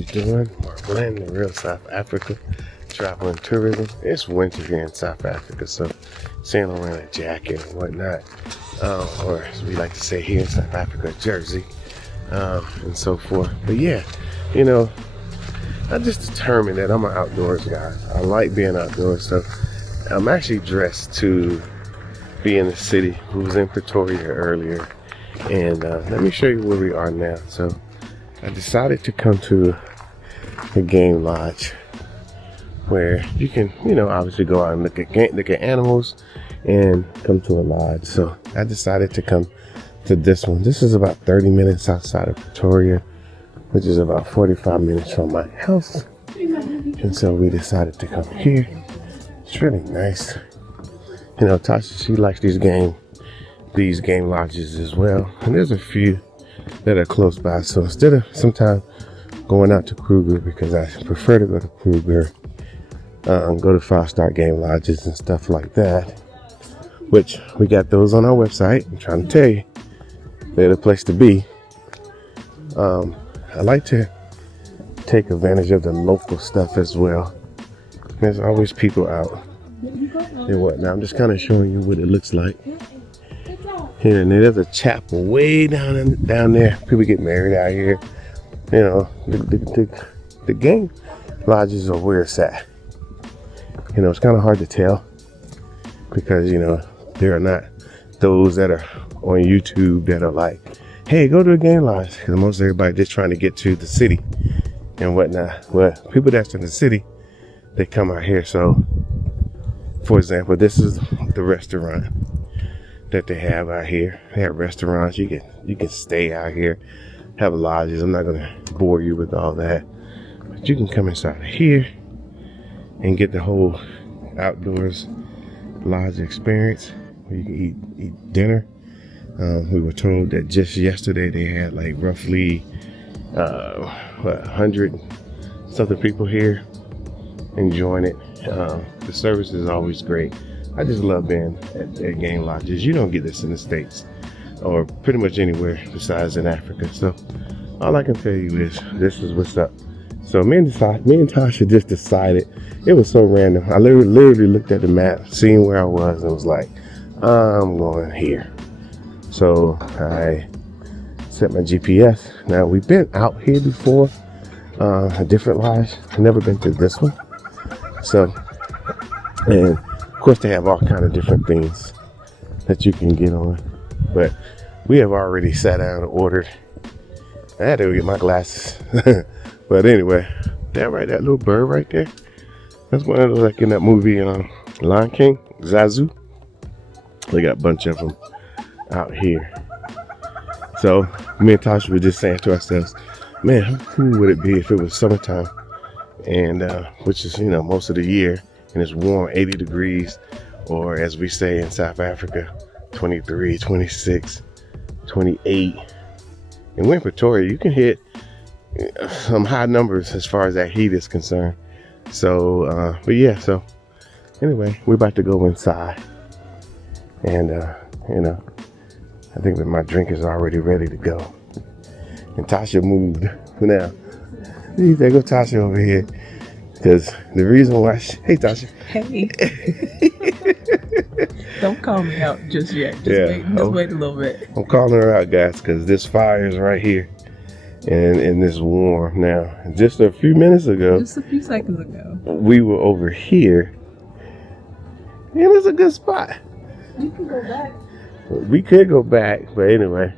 you doing? Mark Blanton, Real South Africa, travel and tourism. It's winter here in South Africa, so saying I'm wearing a jacket and whatnot, or as we like to say here in South Africa, jersey, and so forth. But yeah, you know, I just determined that I'm an outdoors guy. I like being outdoors, so I'm actually dressed to be in the city. We was in Pretoria earlier, and let me show you where we are now. So I decided to come to a game lodge where you can, you know, obviously go out and look at animals and come to a lodge. So I decided to come to this one. This is about 30 minutes outside of Pretoria, which is about 45 minutes from my house. And so we decided to come here. It's really nice. You know, Tasha, she likes these game lodges as well. And there's a few that are close by. So instead of sometimes going out to Kruger, because I prefer to go to Kruger, go to 5-star game lodges and stuff like that, which we got those on our website. I'm trying to tell you, they're the place to be. I like to take advantage of the local stuff as well. There's always people out and whatnot. I'm just kind of showing you what it looks like. Here and there's a chapel way down there. People get married out here. You know, the game lodges are where it's at. You know, it's kind of hard to tell because, you know, there are not those that are on YouTube that are like, hey, go to a game lodge, because most everybody just trying to get to the city and whatnot. Well, people that's in the city, they come out here. So, for example, this is the restaurant that they have out here. They have restaurants. You can stay out here, have lodges. I'm not gonna bore you with all that, but you can come inside of here and get the whole outdoors lodge experience where you can eat dinner. We were told that just yesterday they had like roughly 100 something people here enjoying it. The service is always great. I just love being at game lodges. You don't get this in the States or pretty much anywhere besides in Africa. So all I can tell you is this is what's up. So me and Tasha just decided. It was so random. I literally looked at the map, seeing where I was, and was like, I'm going here. So I set my GPS. Now we've been out here before, a different lodge. I've never been to this one. So, and of course they have all kind of different things that you can get on. But we have already sat down and ordered. I had to go get my glasses. But anyway, that little bird right there, that's one of those like in that movie, Lion King, Zazu. They got a bunch of them out here. So me and Tasha were just saying to ourselves, man, how cool would it be if it was summertime, and which is, you know, most of the year, and it's warm, 80 degrees, or as we say in South Africa, 23, 26, 28. And when in Pretoria, you can hit some high numbers as far as that heat is concerned. So but yeah, so anyway, we're about to go inside, and you know, I think that my drink is already ready to go. And Tasha moved. Now, there go Tasha over here. Because the reason why hey Tasha. Hey. Don't call me out just yet. Just wait a little bit. I'm calling her out, guys, because this fire is right here. And it's warm now. Just a few minutes ago. Just a few seconds ago. We were over here. And it's a good spot. You can go back. We could go back, but anyway.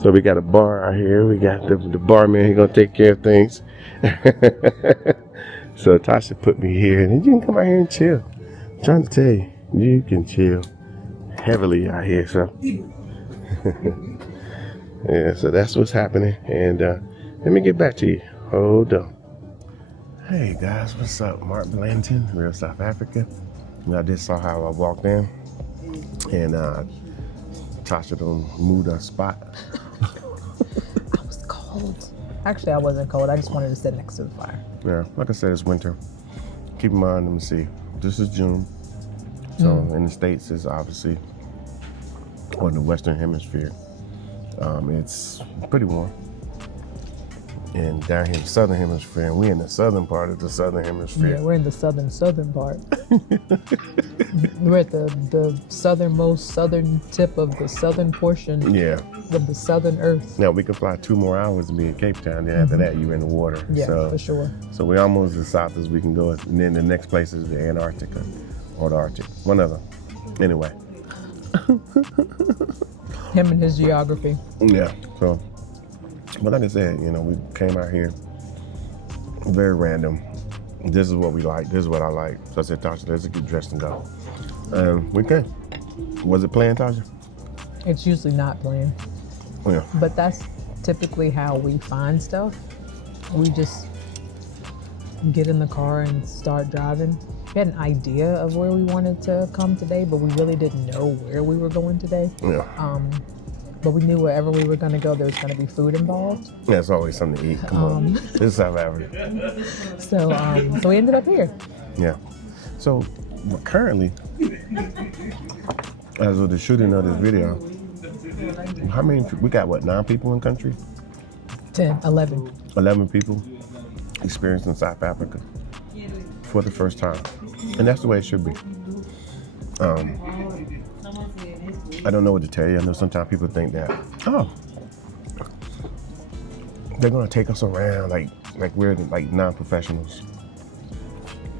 So we got a bar out here. We got the barman. He's gonna take care of things. So Tasha put me here, and then you can come out here and chill. I'm trying to tell you, you can chill heavily out here. So yeah, so that's what's happening. And let me get back to you. Hold on. Hey guys, what's up? Mark Blanton, Real South Africa. And I just saw how I walked in, and Tasha done moved our spot. I was cold. Actually, I wasn't cold. I just wanted to sit next to the fire. Yeah, like I said, it's winter. Keep in mind, let me see. This is June. So in the States, it's obviously, or in the Western Hemisphere, it's pretty warm. And down here in the southern hemisphere, and we're in the southern part of the southern hemisphere. Yeah, we're in the southern part. We're at the southern tip of the southern portion Yeah. of the southern earth. Now we can fly 2 more hours to be in Cape Town. Then after that, you're in the water. Yeah, so, for sure. So we're almost as south as we can go. And then the next place is the Antarctica or the Arctic. One of them. Anyway. Him and his geography. Yeah. So, but like I said, you know, we came out here very random. This is what we like. This is what I like. So I said, Tasha, let's get dressed and go. We came. Was it planned, Tasha? It's usually not planned. Yeah. But that's typically how we find stuff. We just get in the car and start driving. We had an idea of where we wanted to come today, but we really didn't know where we were going today. Yeah. But we knew wherever we were going to go, there was going to be food involved. Yeah, it's always something to eat. Come on. This is South Africa. So we ended up here. Yeah. So currently, as of the shooting of this video, how many, we got what, 9 people in country? 11. 11 people experiencing South Africa for the first time. And that's the way it should be. I don't know what to tell you. I know sometimes people think that, oh, they're gonna take us around like we're like non-professionals,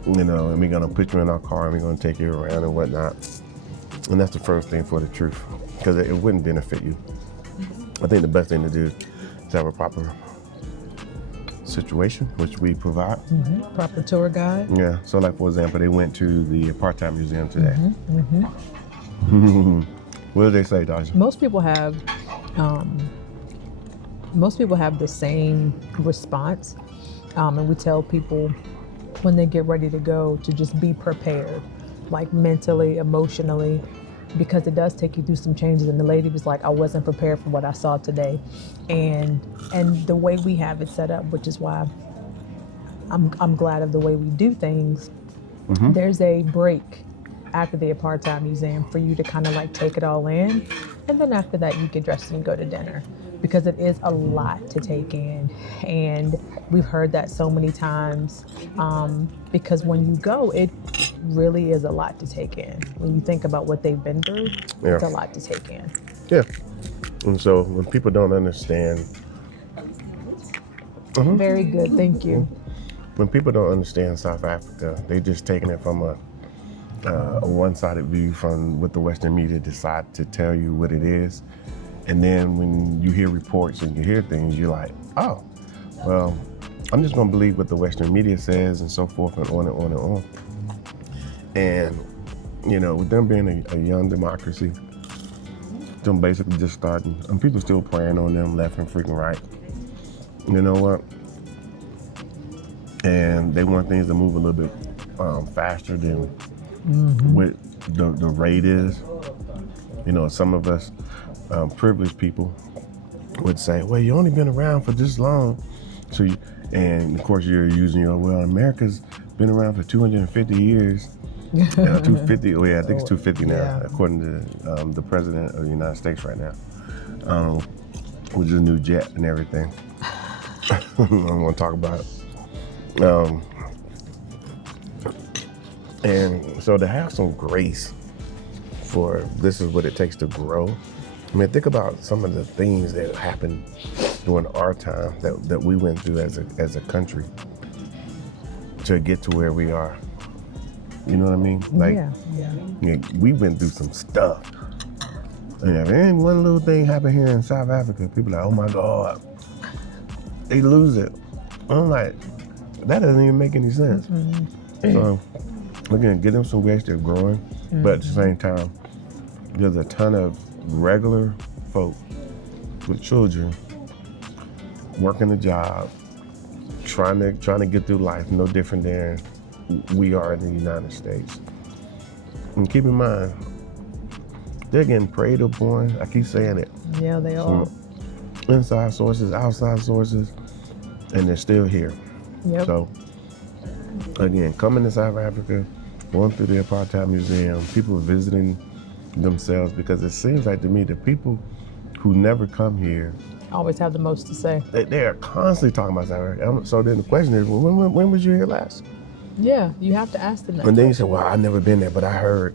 you know, and we're gonna put you in our car and we're gonna take you around and whatnot. And that's the first thing for the truth, because it wouldn't benefit you. I think the best thing to do is have a proper situation, which we provide. Mm-hmm. Proper tour guide. Yeah. So, like for example, they went to the Apartheid Museum today. Mm-hmm. Mm-hmm. What did they say, Tasha? Most people have the same response, and we tell people when they get ready to go to just be prepared, like mentally, emotionally, because it does take you through some changes. And the lady was like, I wasn't prepared for what I saw today, and the way we have it set up, which is why I'm glad of the way we do things. Mm-hmm. There's a break after the Apartheid Museum for you to kind of like take it all in, and then after that you get dressed and go to dinner, because it is a lot to take in, and we've heard that so many times, because when you go, it really is a lot to take in. When you think about what they've been through, It's a lot to take in. Yeah. And so when people don't understand, Very good, thank you. When people don't understand South Africa, they just taking it from a one-sided view from what the Western media decide to tell you what it is. And then when you hear reports and you hear things, you're like, oh, well, I'm just gonna believe what the Western media says and so forth and on and on and on. And, you know, with them being a young democracy, them basically just starting, and people still preying on them left and freaking right. You know what? And they want things to move a little bit faster than what the rate is. You know, some of us privileged people would say, well, you only been around for this long. So, and of course you're using well, America's been around for 250 years. 250, oh yeah, I think it's 250 now, according to the president of the United States right now, with his new jet and everything. I don't want to talk about it. And so to have some grace for this is what it takes to grow. I mean, think about some of the things that happened during our time that we went through as a country to get to where we are. You know what I mean? Like, we went through some stuff. And if any one little thing happened here in South Africa, people are like, oh my God, they lose it. I'm like, that doesn't even make any sense. So, again, give them some grace, they're growing. But at the same time, there's a ton of regular folk with children working a job, trying to get through life, no different than we are in the United States. And keep in mind, they're getting preyed upon. I keep saying it. Yeah, they are. Inside sources, outside sources, and they're still here. Yep. So, again, coming to South Africa, going through the Apartheid Museum, people visiting themselves, because it seems like to me the people who never come here Always have the most to say. They are constantly talking about South Africa. So then the question is, well, when was you here last? Yeah, you have to ask them that. And then you say, well, I've never been there, but I heard.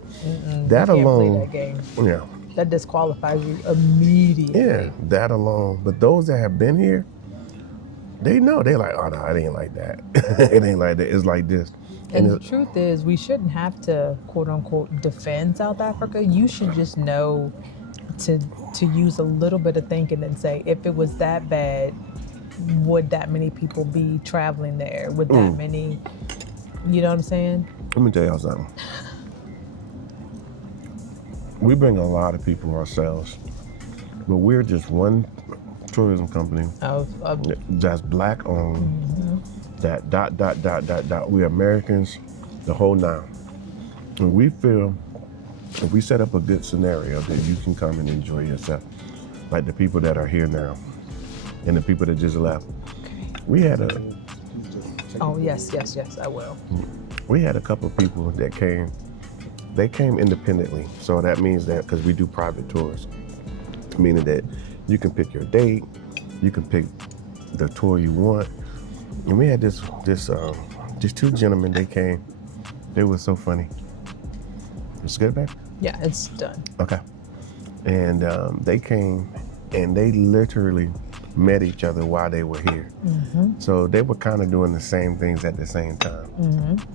That you can't alone. play that game. Yeah. That disqualifies you immediately. Yeah, that alone. But those that have been here, they know. They're like, oh, no, it ain't like that. It ain't like that. It's like this. And the truth is, we shouldn't have to, quote unquote, defend South Africa. You should just know to use a little bit of thinking and say, if it was that bad, would that many people be traveling there? Would that many, you know what I'm saying? Let me tell y'all something. We bring a lot of people ourselves, but we're just one tourism company that's black owned, that we're Americans, the whole nine. And we feel if we set up a good scenario that you can come and enjoy yourself, like the people that are here now and the people that just left. We had Oh, yes, I will. We had a couple of people that came. They came independently. So that means that, because we do private tours, meaning that you can pick your date, you can pick the tour you want. And we had this two gentlemen, they came. They were so funny. It's good, babe? Yeah, it's done. Okay. And they came and they literally met each other while they were here. So they were kind of doing the same things at the same time.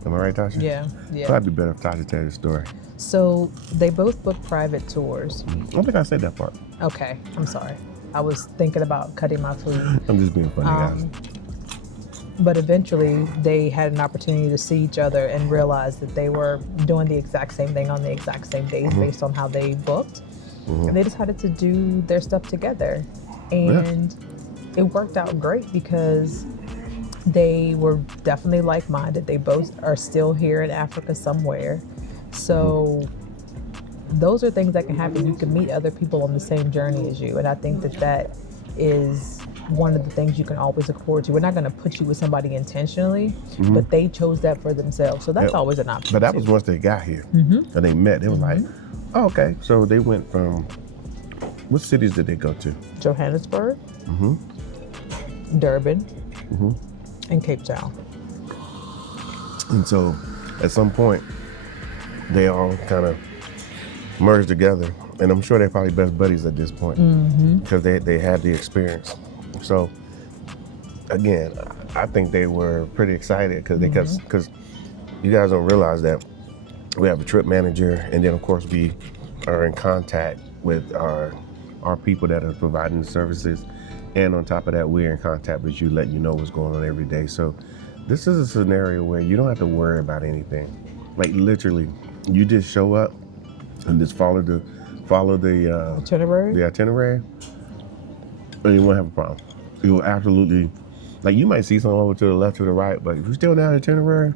Am I right, Tasha? Yeah. Probably better if Tasha tell the story. So they both booked private tours. I don't think I said that part. Okay, I'm sorry. I was thinking about cutting my food. I'm just being funny, guys. But eventually they had an opportunity to see each other and realize that they were doing the exact same thing on the exact same days based on how they booked. And they decided to do their stuff together. And it worked out great because they were definitely like-minded. They both are still here in Africa somewhere. So those are things that can happen. You can meet other people on the same journey as you. And I think that is one of the things you can always look forward to. We're not going to put you with somebody intentionally, but they chose that for themselves. So that's always an option. But that was once they got here and they met. They were like, oh, okay. So they went from, what cities did they go to? Johannesburg, Durban, and Cape Town. And so at some point, they all kind of merged together. And I'm sure they're probably best buddies at this point because they had the experience. So again, I think they were pretty excited because you guys don't realize that we have a trip manager, and then of course we are in contact with our people that are providing the services. And on top of that, we're in contact with you, letting you know what's going on every day. So this is a scenario where you don't have to worry about anything. Like literally, you just show up and just follow the Itinerary? The itinerary, and you won't have a problem. You will absolutely, like you might see something over to the left or the right, but if you're still down the itinerary,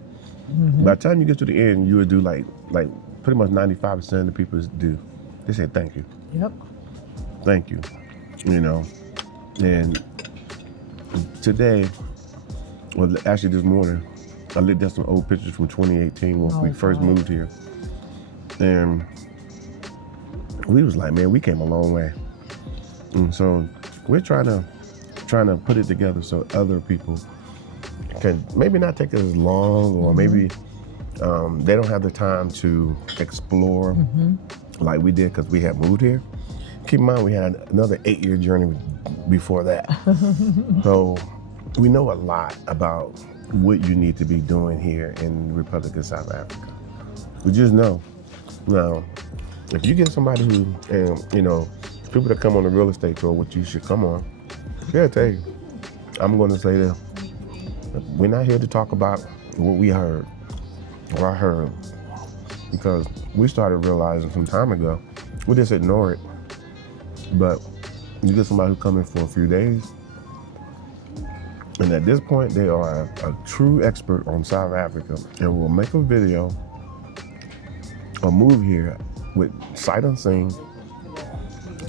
by the time you get to the end, you would do like pretty much 95% of the people do. They say thank you. Yep. Thank you. You know, and today, well, actually this morning, I looked at some old pictures from 2018 when we first moved here, and we was like, man, we came a long way. And so we're trying to put it together so other people can maybe not take it as long, or maybe they don't have the time to explore like we did because we had moved here. Keep in mind, we had another 8-year journey before that. So we know a lot about what you need to be doing here in the Republic of South Africa. We just know. Now, if you get somebody who, people that come on the real estate tour, which you should come on, they'll tell you. I'm going to say this. We're not here to talk about what we heard or I heard, because we started realizing some time ago, we just ignore it. But you get somebody who come in for a few days, and at this point, they are a true expert on South Africa and will make a video or move here with sight unseen,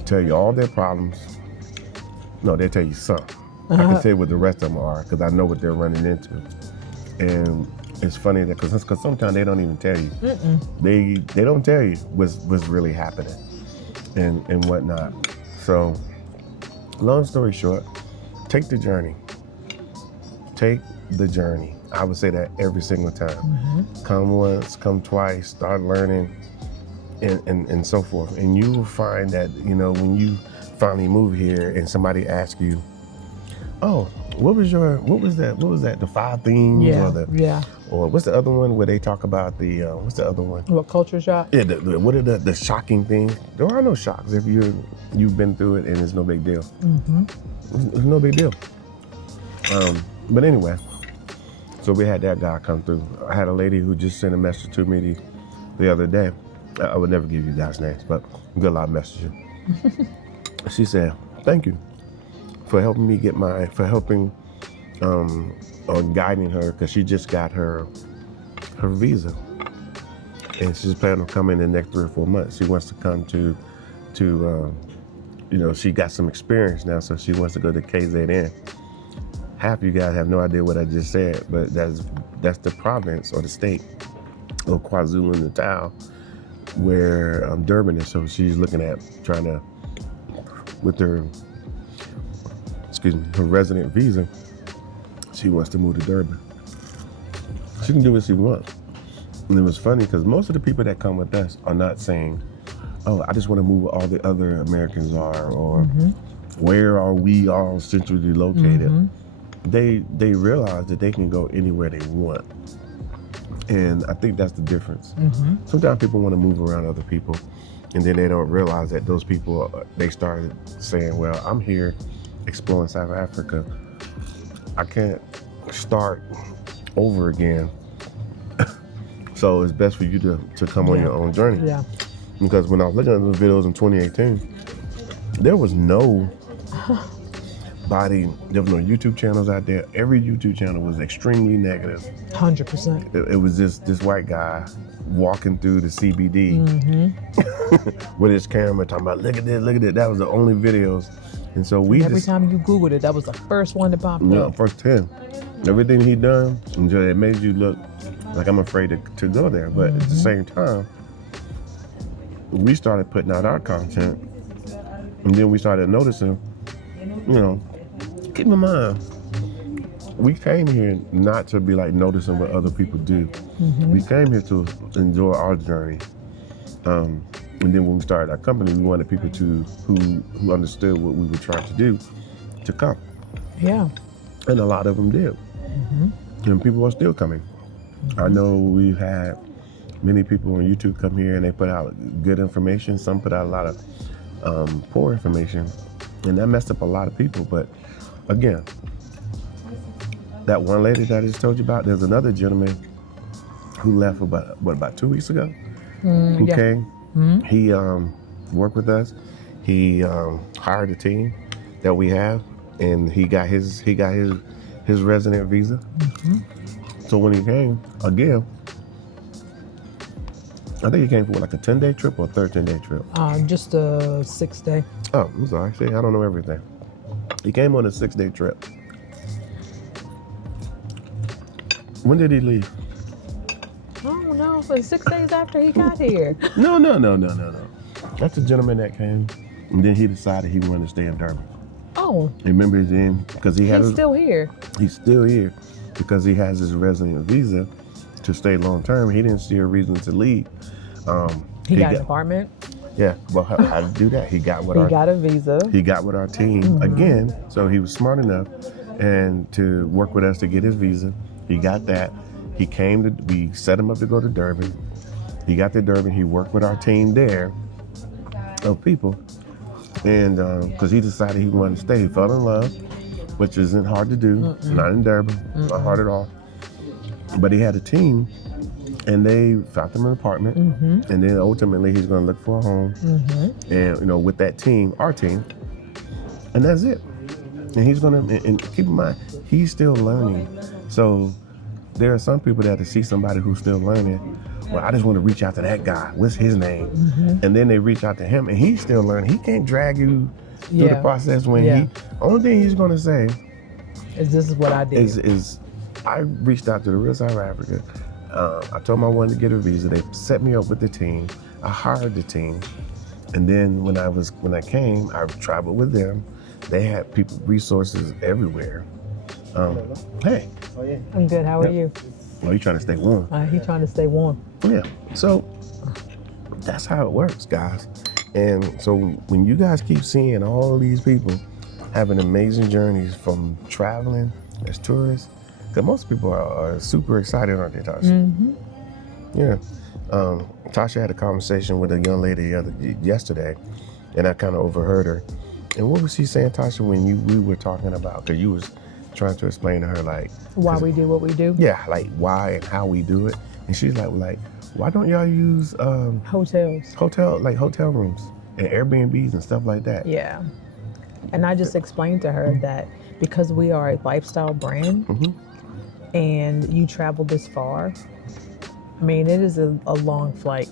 tell you all their problems. No, they'll tell you some. I can say what the rest of them are because I know what they're running into. And it's funny that because sometimes they don't even tell you. They don't tell you what's really happening and whatnot. So long story short, take the journey. Take the journey. I would say that every single time. Come once, come twice, start learning, and so forth. And you will find that, you know, when you finally move here and somebody asks you, oh, what was that? The 5 things? Or what's the other one where they talk about the, what's the other one? What, culture shock? Yeah, what are the shocking things? There are no shocks if you've been through it and it's no big deal. It's no big deal. But anyway, so we had that guy come through. I had a lady who just sent a message to me the other day. I would never give you guys' names, but I get a lot of messages. She said, thank you for helping me or guiding her, because she just got her visa. And she's planning on coming in the next 3 or 4 months. She wants to come to you know, she got some experience now, so she wants to go to KZN. Half you guys have no idea what I just said, but that's the province or the state of KwaZulu-Natal, where Durban is. So she's looking at trying to, with her resident visa, she wants to move to Durban. She can do what she wants. And it was funny because most of the people that come with us are not saying, oh, I just want to move where all the other Americans are, or where are we all centrally located. They realize that they can go anywhere they want. And I think that's the difference. Sometimes people want to move around other people, and then they don't realize that those people, they started saying, well, I'm here exploring South Africa. I can't start over again. So it's best for you to come on your own journey. Yeah. Because when I was looking at those videos in 2018, there was no no YouTube channels out there. Every YouTube channel was extremely negative. 100%. It was just this white guy walking through the CBD with his camera talking about, look at this, look at it. That was the only videos. And so every time you Googled it, that was the first one that popped up. Yeah, first 10. Everything he done, it made you look like I'm afraid to go there. But at the same time, we started putting out our content, and then we started noticing, you know, keep in mind, we came here not to be like noticing what other people do. We came here to enjoy our journey. And then when we started our company, we wanted people who understood what we were trying to do to come. Yeah. And a lot of them did. And people are still coming. I know we've had many people on YouTube come here and they put out good information. Some put out a lot of poor information, and that messed up a lot of people. But again, that one lady that I just told you about, there's another gentleman who left about 2 weeks ago, who came. He worked with us. He hired a team that we have, and he got his resident visa. So when he came again, I think he came for like a 10-day trip or a 13-day trip. Just a 6-day. Oh, I'm sorry. See, I don't know everything. He came on a 6-day trip. When did he leave? I don't know, but 6 days after he got here. No. That's the gentleman that came, and then he decided he wanted to stay in Durban. Oh. Remember he's in, because he's still here. He's still here because he has his resident visa to stay long term. He didn't see a reason to leave. He got an apartment. Yeah, well, how to do that? He got a visa. He got with our team again, so he was smart enough and to work with us to get his visa. He got that. We set him up to go to Durban. He got to Durban. He worked with our team there of people, and because he decided he wanted to stay, he fell in love, which isn't hard to do. Not in Durban, not hard at all. But he had a team, and they found him an apartment, and then ultimately he's going to look for a home, and with that team, our team, and that's it. And he's going to, and keep in mind, he's still learning. So there are some people that see somebody who's still learning. Well, I just want to reach out to that guy. What's his name? And then they reach out to him, and he's still learning. He can't drag you through the process when only thing he's going to say is, this is what I did. Is I reached out to the Real South Africa. I told them I wanted to get a visa. They set me up with the team. I hired the team. And then when I came, I traveled with them. They had people, resources everywhere. Hey. I'm good. How are you? Oh, you trying to stay warm? He trying to stay warm. Yeah. So that's how it works, guys. And so when you guys keep seeing all of these people having amazing journeys from traveling as tourists, because most people are super excited, aren't they, Tasha? Mm-hmm. Yeah. Tasha had a conversation with a young lady yesterday, and I kind of overheard her. And what was she saying, Tasha, when we were talking about, because you was trying to explain to her, like, why we do what we do? Yeah, like why and how we do it. And she's like, why don't y'all use hotel rooms and Airbnbs and stuff like that? Yeah. And I just explained to her that because we are a lifestyle brand and you travel this far, I mean, it is a long flight.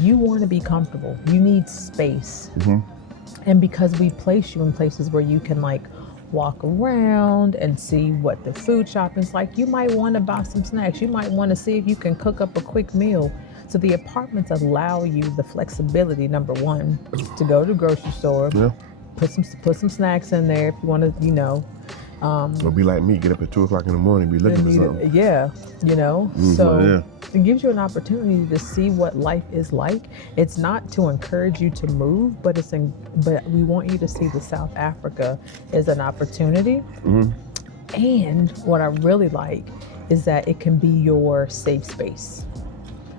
You want to be comfortable. You need space. And because we place you in places where you can like walk around and see what the food shopping's like, you might want to buy some snacks. You might want to see if you can cook up a quick meal. So the apartments allow you the flexibility, number one, to go to the grocery store, put some snacks in there if you want to, Or be like me, get up at 2 o'clock in the morning, be looking for something. Yeah, so it gives you an opportunity to see what life is like. It's not to encourage you to move, but but we want you to see the South Africa as an opportunity. And what I really like is that it can be your safe space.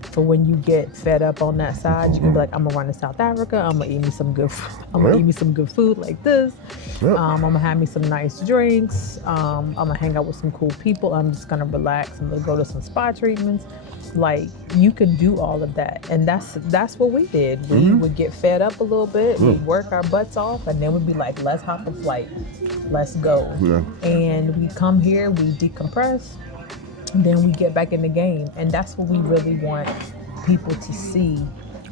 For when you get fed up on that side, you can be like, I'm gonna run to South Africa. I'm gonna eat me some good. Eat me some good food like this. I'm gonna have me some nice drinks. I'm gonna hang out with some cool people. I'm just gonna relax. I'm gonna go to some spa treatments. Like, you can do all of that, and that's what we did. We would get fed up a little bit. We'd work our butts off, and then we'd be like, let's hop a flight. Let's go. And we come here. We decompress. Then we get back in the game, and that's what we really want people to see,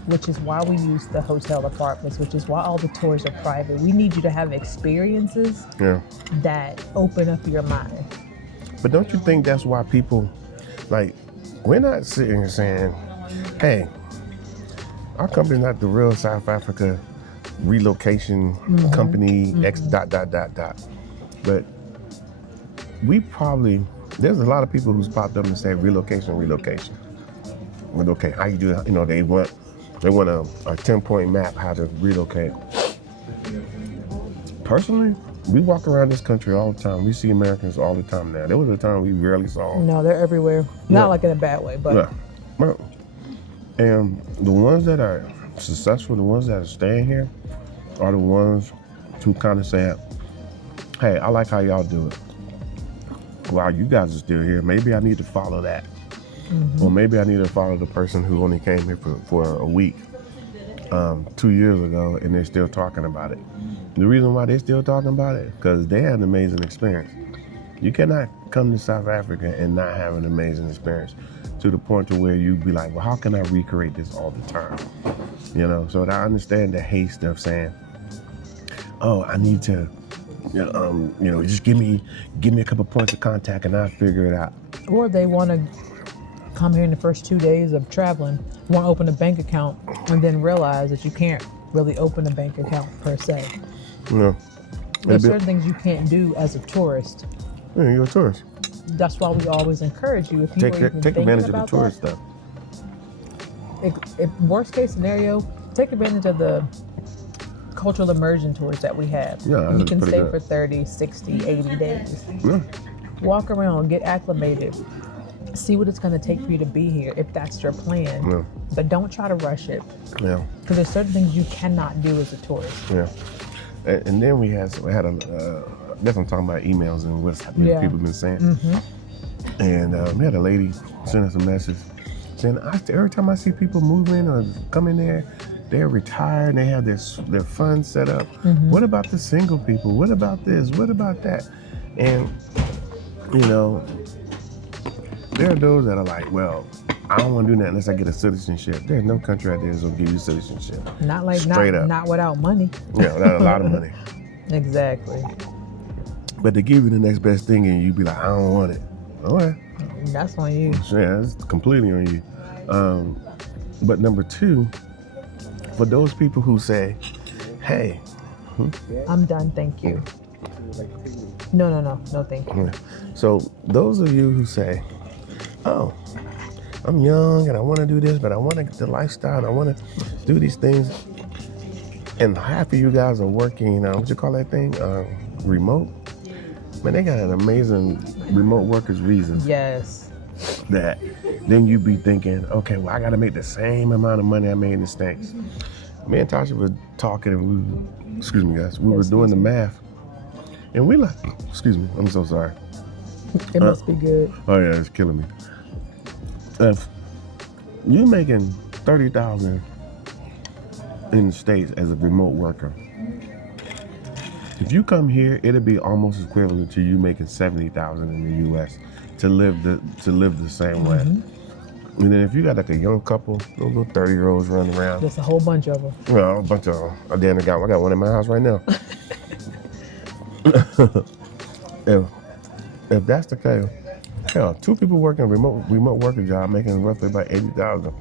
which is why we use the hotel apartments, which is why all the tours are private. We need you to have experiences that open up your mind. But don't you think that's why people, like, we're not sitting here saying, hey, our company's not the real South Africa relocation company, X ... But we probably, there's a lot of people who's popped up and say relocation. But okay, how you do that? They want a 10-point map how to relocate. Personally, we walk around this country all the time. We see Americans all the time now. There was a time we rarely saw them. No, they're everywhere. Not like in a bad way, but. Yeah. And the ones that are successful, the ones that are staying here, are the ones who kind of say, hey, I like how y'all do it. Wow, you guys are still here. Maybe I need to follow that. Or maybe I need to follow the person who only came here for a week 2 years ago, and they're still talking about it. The reason why they're still talking about it, because they had an amazing experience. You cannot come to South Africa and not have an amazing experience to the point to where you be like, well, how can I recreate this all the time? So I understand the haste of saying, oh, I need to, just give me a couple points of contact and I'll figure it out. Or they want to come here in the first 2 days of traveling, want to open a bank account, and then realize that you can't really open a bank account per se. Yeah. There's certain things you can't do as a tourist. Yeah, you're a tourist. That's why we always encourage you. If you take advantage of the tourist stuff. If worst case scenario, take advantage of the cultural immersion tours that we have. Yeah, you can stay for 30, 60, 80 days. Yeah. Walk around, get acclimated, see what it's going to take for you to be here if that's your plan. Yeah. But don't try to rush it. Yeah. Because there's certain things you cannot do as a tourist. Yeah. And then we had that's what I'm talking about, emails and what people have been saying. And we had a lady send us a message saying, every time I see people moving or come in there, they're retired and they have their funds set up. What about the single people? What about this? What about that? And, there are those that are like, well, I don't want to do that unless I get a citizenship. There's no country out there that's going to give you citizenship. Not without money. Yeah, without a lot of money. Exactly. But they give you the next best thing and you be like, I don't want it. All right. That's on you. Yeah, that's completely on you. But number two, for those people who say, hey, I'm done, thank you. No, thank you. Yeah. So those of you who say, oh, I'm young and I want to do this, but I want to get the lifestyle and I want to do these things, and half of you guys are working, what you call that thing, remote. Man, they got an amazing remote workers visa. Yes. That then you be thinking, okay, well, I got to make the same amount of money I made in the States. Me and Tasha were talking, and we were doing the math, and we like, excuse me, I'm so sorry. It must be good. Oh yeah, it's killing me. If you're making $30,000 in the States as a remote worker, if you come here, it'll be almost equivalent to you making $70,000 in the U.S. to live the same way. And then if you got like a young couple, those little 30-year-olds running around. There's a whole bunch of them. Well, a bunch of them. I got one in my house right now. If that's the case, hell, 2 people working a remote worker job making roughly about $80,000.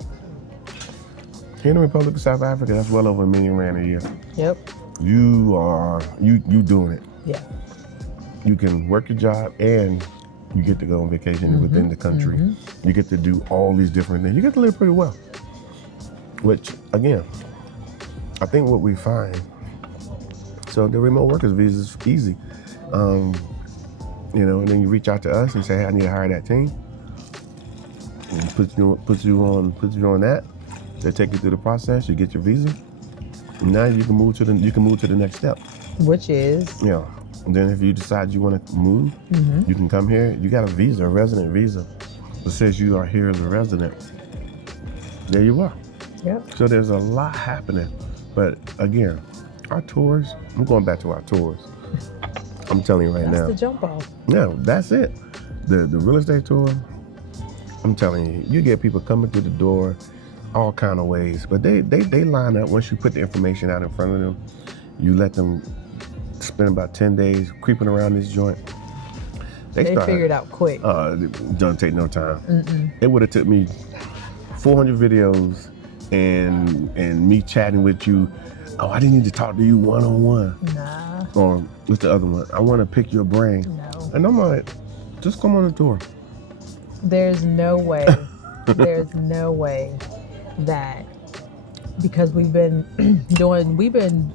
Here in the Republic of South Africa, that's well over $1 million rand a year. Yep. You doing it. Yeah. You can work your job and you get to go on vacation within the country. You get to do all these different things. You get to live pretty well. Which, again, I think what we find, so the remote workers visa is easy. And then you reach out to us and say, hey, I need to hire that team. And put you on that. They take you through the process, you get your visa. And now you can move to the next step. Which is? Yeah. And then if you decide you want to move, you can come here. You got a resident visa that says you are here as a resident. There you are. Yep. So there's a lot happening. But again, our tours, I'm going back to our tours. I'm telling you right now. That's the jump off. Yeah, that's it. The real estate tour, I'm telling you, you get people coming through the door all kind of ways. But they line up. Once you put the information out in front of them, you let them spend about 10 days creeping around this joint. They figure it out quick. It doesn't take no time. It would have took me 400 videos and me chatting with you. Oh, I didn't need to talk to you one-on-one. Nah. Or what's the other one? I want to pick your brain. No. And I'm like, just come on the tour. There's no way that, because we've been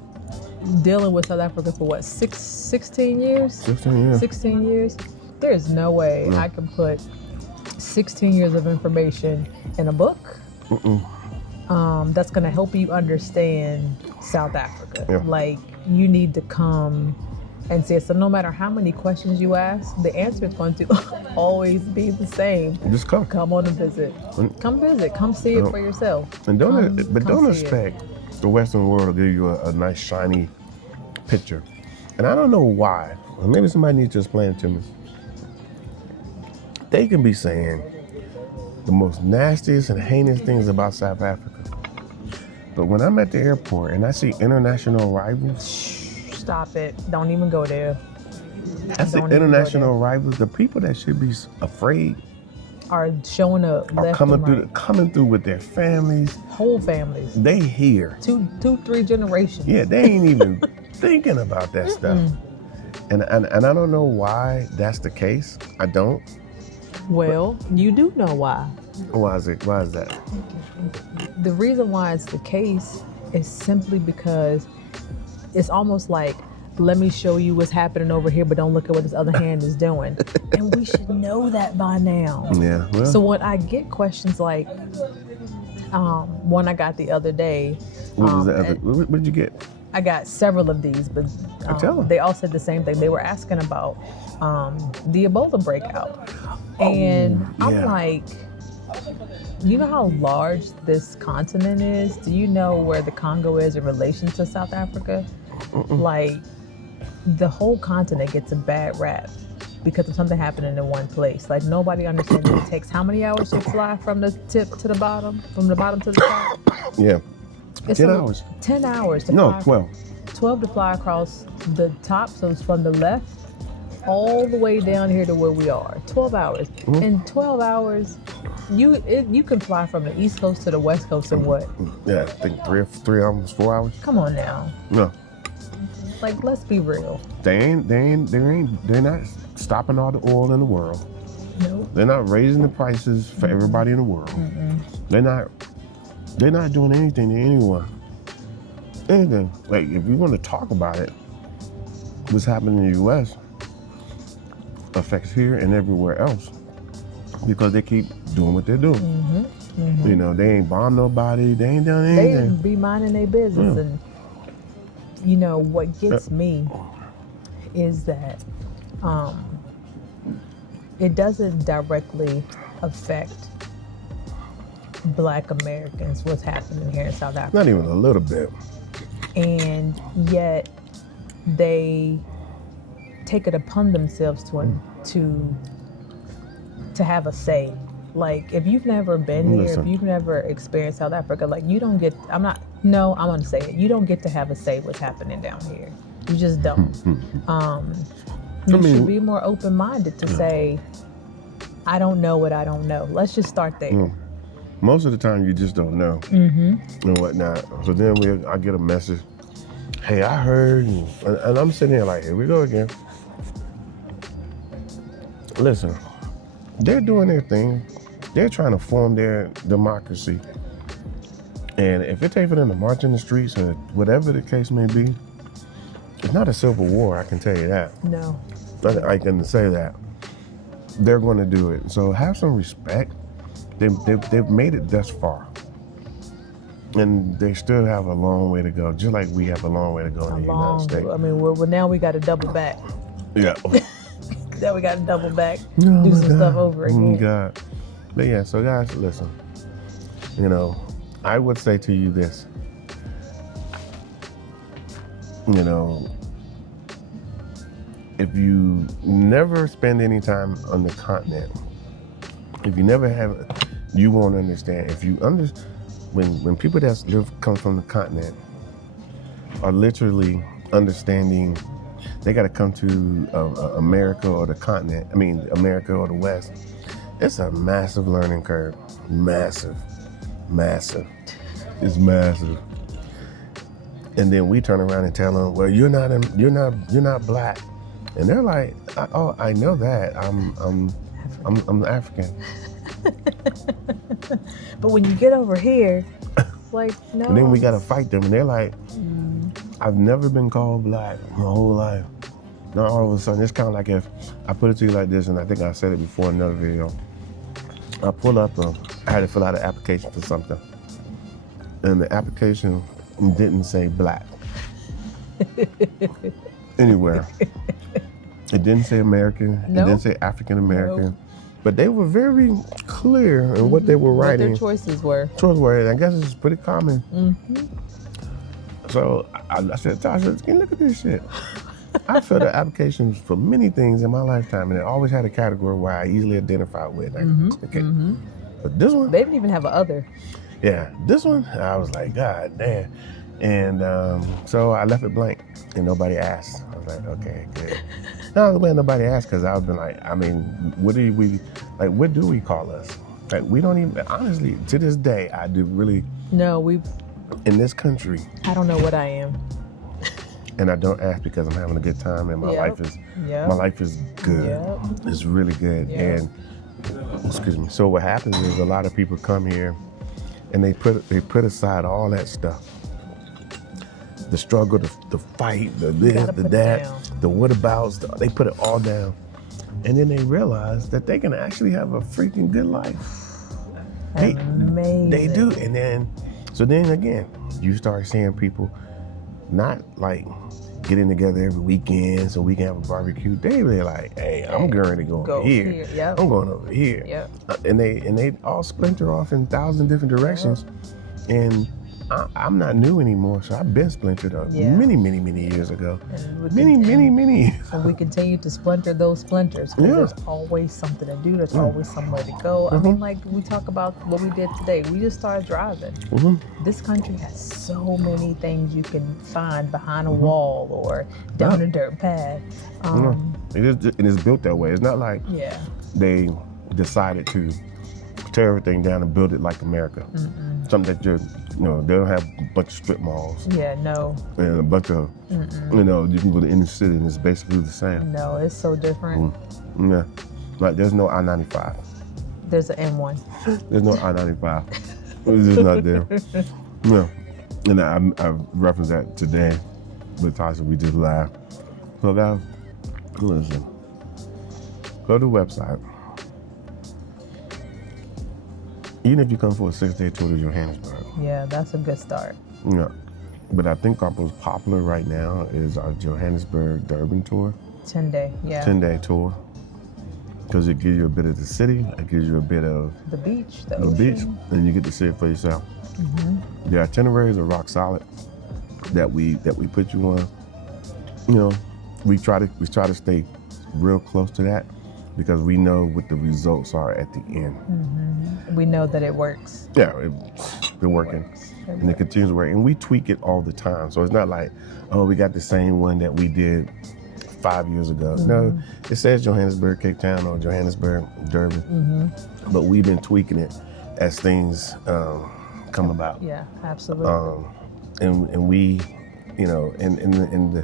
dealing with South Africa for what, 16 years? 16 years. 16 years. There's no way I can put 16 years of information in a book. That's gonna help you understand South Africa. Yeah. Like, you need to come and see it. So no matter how many questions you ask, the answer is going to always be the same. Just come. Come on and visit. Come visit. Come see it for yourself. And don't expect the Western world to give you a nice shiny picture. And I don't know why. Or maybe somebody needs to explain it to me. They can be saying the most nastiest and heinous things about South Africa. But when I'm at the airport and I see international arrivals, stop it. Don't even go there. I see international arrivals. The people that should be afraid are showing up. Are coming through with their families. Whole families. They here. Two, 3 generations. Yeah, they ain't even thinking about that stuff. And I don't know why that's the case. I don't. Well, you do know why. Why is it? Why is that? The reason why it's the case is simply because it's almost like, let me show you what's happening over here, but don't look at what this other hand is doing. And we should know that by now. Yeah. Well. So when I get questions like one I got the other day. What did you get? I got several of these, but they all said the same thing. They were asking about the Ebola breakout. And I'm like, you know how large this continent is? Do you know where the Congo is in relation to South Africa? Like, the whole continent gets a bad rap because of something happening in one place. Like, nobody understands it takes how many hours to fly from the tip to the bottom, from the bottom to the top? Yeah. It's 10 hours. 10 hours to fly. No, 12. 12 to fly across the top, so it's from the left all the way down here to where we are. 12 hours. In 12 hours, you can fly from the East Coast to the West Coast in what? Yeah, I think 3 hours, 4 hours. Come on now. No. Like, let's be real. They're not stopping all the oil in the world. Nope. They're not raising the prices for everybody in the world. They're not doing anything to anyone. Anything. Like, if you want to talk about it, what's happening in the U.S. affects here and everywhere else because they keep doing what they're doing. You know, they ain't bombed nobody. They ain't done anything. They be minding their business. And, you know, what gets me is that it doesn't directly affect Black Americans, what's happening here in South Africa. Not even a little bit. And yet they take it upon themselves to have a say. Like, if you've never been here, if you've never experienced South Africa, like, you don't get, I'm going to say it. You don't get to have a say what's happening down here. You just don't. You should be more open-minded to say, I don't know what I don't know. Let's just start there. Most of the time, you just don't know and whatnot. So then I get a message, hey, I heard, and I'm sitting here like, here we go again. Listen, they're doing their thing. They're trying to form their democracy. And if it takes for them to march in the streets or whatever the case may be, it's not a civil war, I can tell you that. No. I can say that. They're going to do it. So have some respect. They've made it thus far. And they still have a long way to go, just like we have a long way to go in the United States. I mean, well, now we got to double back. Yeah. Now we got to double back, do some stuff over again. Oh, God. But yeah, so guys, listen. You know, I would say to you this. You know, if you never spend any time on the continent, if you never have, you won't understand. If you when people that come from the continent are literally understanding, they got to come to America or the continent. I mean, America or the West. It's a massive learning curve. Massive. It's massive. And then we turn around and tell them, well, you're not Black. And they're like, oh, I know that. I'm African. But when you get over here, like, no. And then we gotta fight them, and they're like, I've never been called Black my whole life. Now all of a sudden, it's kind of like if I put it to you like this, and I think I said it before in another video. I pull up, I had to fill out an application for something, and the application didn't say Black anywhere. It didn't say American. Nope. It didn't say African American. Nope. But they were very clear in what they were writing. What their choices were. I guess it's pretty common. So I said, Tasha, look at this shit. I filled out applications for many things in my lifetime, and it always had a category where I easily identified with. Okay. But this one, they didn't even have an other. Yeah, this one, I was like, God damn. And so I left it blank, and nobody asked. I was like, okay, good. No, I'm glad nobody asked, because I've been like, I mean, what do we call us? Like, we don't even, honestly, to this day, I do really. No, in this country. I don't know what I am. And I don't ask because I'm having a good time, and my life is good. It's really good. And excuse me. So what happens is a lot of people come here, and they put aside all that stuff. The struggle, the fight, the this, the that, the whatabouts, they put it all down. And then they realize that they can actually have a freaking good life. Amazing. They do. And then, so then again, you start seeing people not like getting together every weekend so we can have a barbecue. They really like, hey, I'm going to go over here. Yep. I'm going over here. Yep. And they all splinter off in 1,000 different directions. And I'm not new anymore, so I've been splintered up many, many, many years ago. Many years. And we continue to splinter those splinters, because there's always something to do. There's always somewhere to go. I mean, like we talk about what we did today. We just started driving. This country has so many things you can find behind a wall or down a dirt path. And it's built that way. It's not like they decided to tear everything down and build it like America. something that they don't have a bunch of strip malls Yeah, no. and a bunch of, you can go to inner city and it's basically the same. No, it's so different. Yeah, like there's no I-95. There's an M1. There's no I-95. It's just not there. Yeah, and I referenced that today with Tasha. We just laughed. So guys, listen, go to the website. Even if you come for a 6-day tour to Johannesburg. Yeah, that's a good start. Yeah, but I think our most popular right now is our Johannesburg Durban tour. 10-day, yeah. 10-day tour. Because it gives you a bit of the city, it gives you a bit of the beach, the beach, ocean. and you get to see it for yourself. The itineraries are rock solid that we put you on. You know, we try to stay real close to that because we know what the results are at the end. We know that it works. Yeah, it's been working. And it continues to work. And we tweak it all the time. So it's not like, oh, we got the same one that we did 5 years ago. No, it says Johannesburg, Cape Town, or Johannesburg, Durban. But we've been tweaking it as things come about. Yeah, absolutely. And we, in the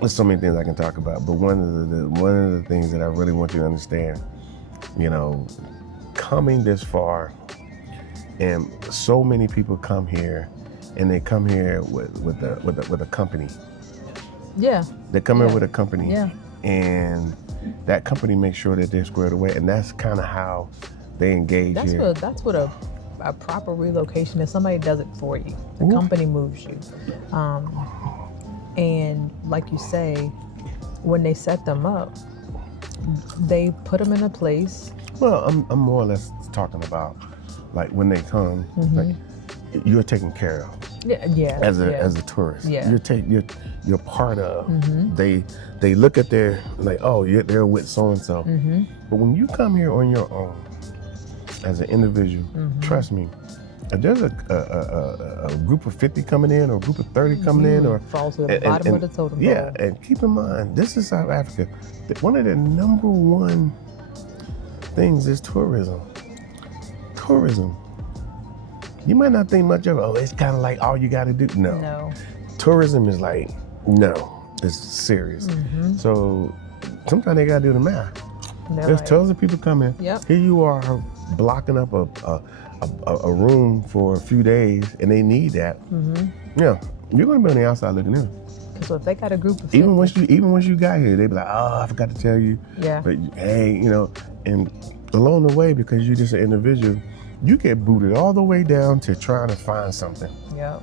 there's so many things I can talk about. But one of the things that I really want you to understand, coming this far, and so many people come here, and they come here with a company. Yeah. They come here with a company. Yeah. And that company makes sure that they're squared away, and that's kind of how they engage here. That's what a proper relocation is. Somebody does it for you. The company moves you. And like you say, when they set them up, they put them in a place. Well, I'm more or less talking about like when they come, like you're taken care of. Yeah. As a tourist, yeah. You're part of. They look at their like, oh, they're with so and so. But when you come here on your own, as an individual, trust me, if there's a group of 50 coming in or a group of 30 coming in, or falls to the bottom of the totem pole. Yeah, and keep in mind, this is South Africa. One of the number one things is tourism. You might not think much of it. Oh, it's kind of like all you got to do. No. Tourism is like, no, it's serious. So sometimes they got to do the math. There's tons of people coming. Yep. Here you are blocking up a room for a few days, and they need that. Yeah, you're going to be on the outside looking in. So if they got a group of 50, even once you got here, they be like, oh, I forgot to tell you. Yeah. But hey, and along the way, because you're just an individual, you get booted all the way down to trying to find something. Yeah.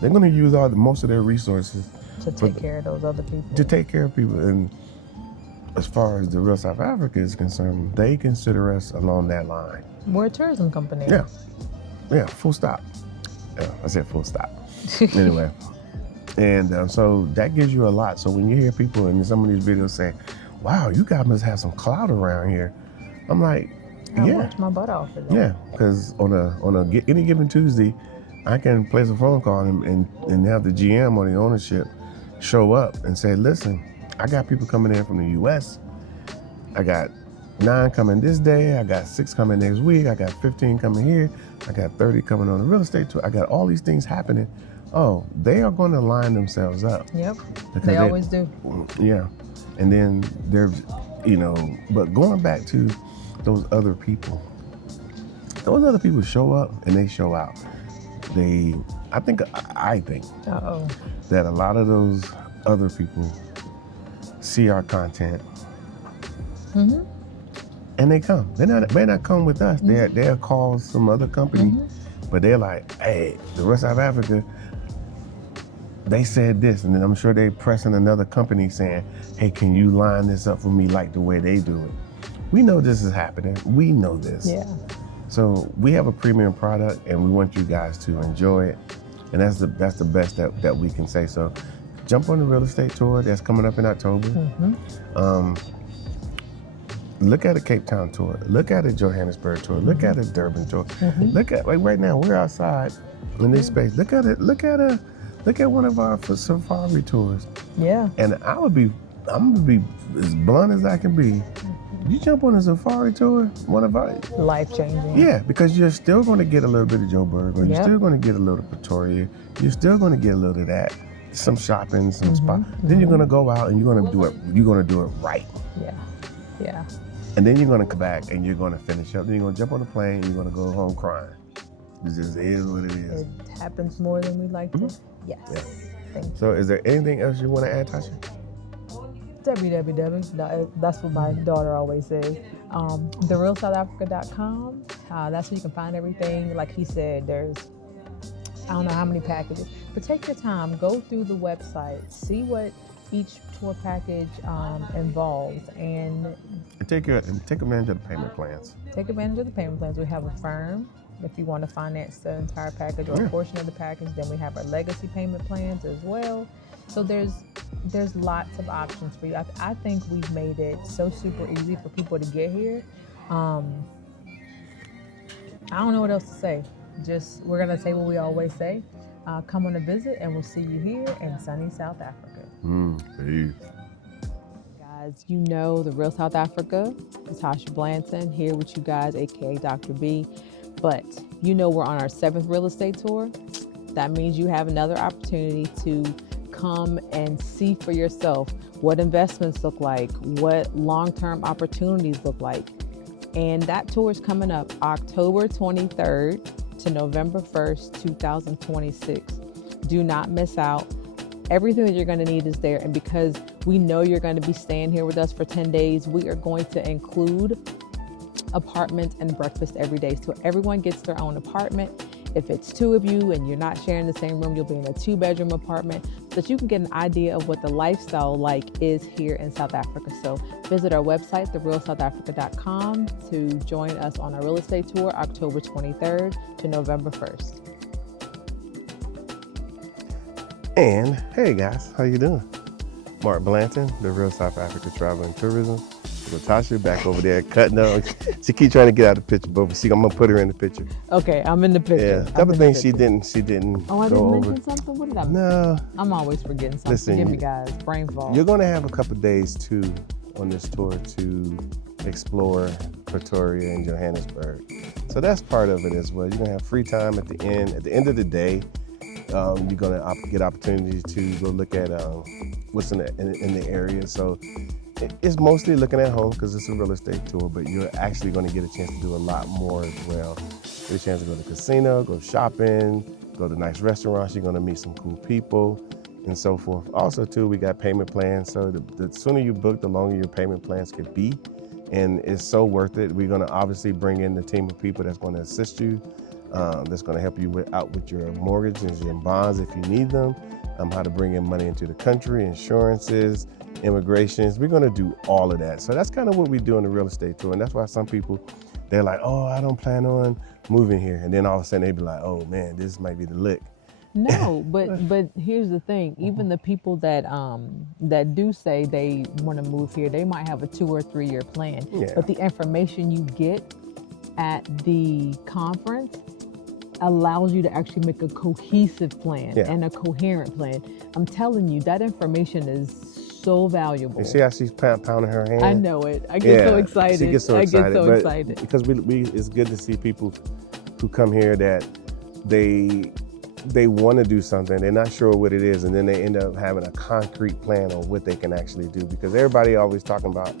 They're going to use most of their resources to take care of those other people. To take care of people. And as far as the real South Africa is concerned, they consider us along that line. We're a tourism company. Yeah, full stop. Yeah, I said full stop. Anyway. And so that gives you a lot. So when you hear people in some of these videos say, wow, you guys must have some clout around here. I'm like, I worked my butt off for that. Yeah, because on any given Tuesday, I can place a phone call and have the GM or the ownership show up and say, listen, I got people coming in from the U.S. I got 9 coming this day. I got 6 coming next week. I got 15 coming here. I got 30 coming on the real estate tour. I got all these things happening. Oh, they are going to line themselves up. Yep, they always do. Yeah, and then there's, but going back to those other people show up and they show out. I think that a lot of those other people see our content and they come. They may not come with us. They'll call some other company, but they're like, hey, the rest of Africa, they said this, and then I'm sure they pressing another company saying, hey, can you line this up for me like the way they do it? We know this is happening. We know this. Yeah. So we have a premium product, and we want you guys to enjoy it, and that's the best that we can say. So jump on the real estate tour that's coming up in October. Look at a Cape Town tour. Look at a Johannesburg tour. Look at a Durban tour. Look at, like right now, we're outside in this space. Look at it. Look at one of our safari tours. Yeah. And I'm gonna be as blunt as I can be. you jump on a safari tour, one of our, Life changing. yeah, because you're still going to get a little bit of Joburg, or you're Yep. still going to get a little Pretoria, you're still going to get a little of that, some shopping, some spa. Then you're going to go out and you're going to do it. You're going to do it right. Yeah. Yeah. And then you're going to come back and you're going to finish up. Then you're going to jump on the plane and you're going to go home crying. It just is what it is. It happens more than we like to. Yes. Yeah. Thank you. So is there anything else you want to add, Tasha? www. That's what my daughter always says. TheRealSouthAfrica.com. That's where you can find everything. Like he said, there's I don't know how many packages, but take your time, go through the website, see what each tour package involves, and Take advantage of the payment plans. take advantage of the payment plans. We have a firm if you want to finance the entire package or a portion of the package. Then we have our legacy payment plans as well. So there's lots of options for you. I think we've made it so super easy for people to get here. I don't know what else to say. Just we're gonna say what we always say. Come on a visit, and we'll see you here in sunny South Africa. Peace. Guys, you know The Real South Africa. Natasha Blanton here with you guys, aka Dr. B. But you know we're on our 7th real estate tour. That means you have another opportunity to come and see for yourself what investments look like, what long-term opportunities look like. And that tour is coming up October 23rd to November 1st, 2026. Do not miss out. Everything that you're going to need is there. And because we know you're going to be staying here with us for 10 days, we are going to include apartment and breakfast every day. So everyone gets their own apartment. If it's 2 of you and you're not sharing the same room, you'll be in a 2-bedroom apartment so that you can get an idea of what the lifestyle like is here in South Africa. So visit our website, therealsouthafrica.com, to join us on our real estate tour, October 23rd to November 1st. And hey guys, how you doing? Mark Blanton, The Real South Africa Travel and Tourism. Latasha back over there cutting up. She keep trying to get out of the picture, but see, I'm gonna put her in the picture. Okay, I'm in the picture. Yeah, a couple things she didn't Oh, I go didn't over. mention something? What did I miss? No, I'm always forgetting something. Listen, Forgive me, guys. Brain fog. you're gonna have a couple days too on this tour to explore Pretoria and Johannesburg. So that's part of it as well. You're gonna have free time at the end. At the end of the day, you're gonna get opportunities to go look at what's in the area. So it's mostly looking at home because it's a real estate tour, but you're actually going to get a chance to do a lot more as well. Get a chance to go to the casino, go shopping, go to nice restaurants. You're going to meet some cool people and so forth. Also, too, we got payment plans. So the sooner you book, the longer your payment plans could be. And it's so worth it. We're going to obviously bring in the team of people that's going to assist you, that's going to help you out with your mortgages and bonds if you need them, how to bring in money into the country, insurances, immigrations. We're going to do all of that. So that's kind of what we do on the real estate tour. And that's why some people, they're like, oh, I don't plan on moving here. And then all of a sudden they be like, oh man, this might be the lick. No, but here's the thing. Even the people that that do say they want to move here, they might have a 2 or 3 year plan. Yeah. But the information you get at the conference allows you to actually make a cohesive plan and a coherent plan. I'm telling you, that information is so valuable. You see how she's pounding her hand? I know it. I get so excited. She gets so I excited. get so excited. Because we it's good to see people who come here that they want to do something, they're not sure what it is, and then they end up having a concrete plan on what they can actually do. Because everybody always talking about,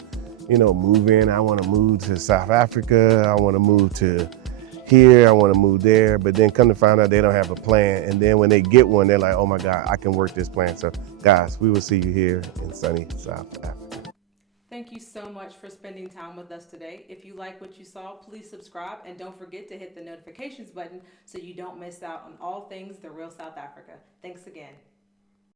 moving. I want to move to South Africa. I want to move to here, I want to move there, but then come to find out they don't have a plan. And then when they get one, they're like, oh my God, I can work this plan. So guys, we will see you here in sunny South Africa. Thank you so much for spending time with us today. If you like what you saw, please subscribe and don't forget to hit the notifications button so you don't miss out on all things The Real South Africa. Thanks again.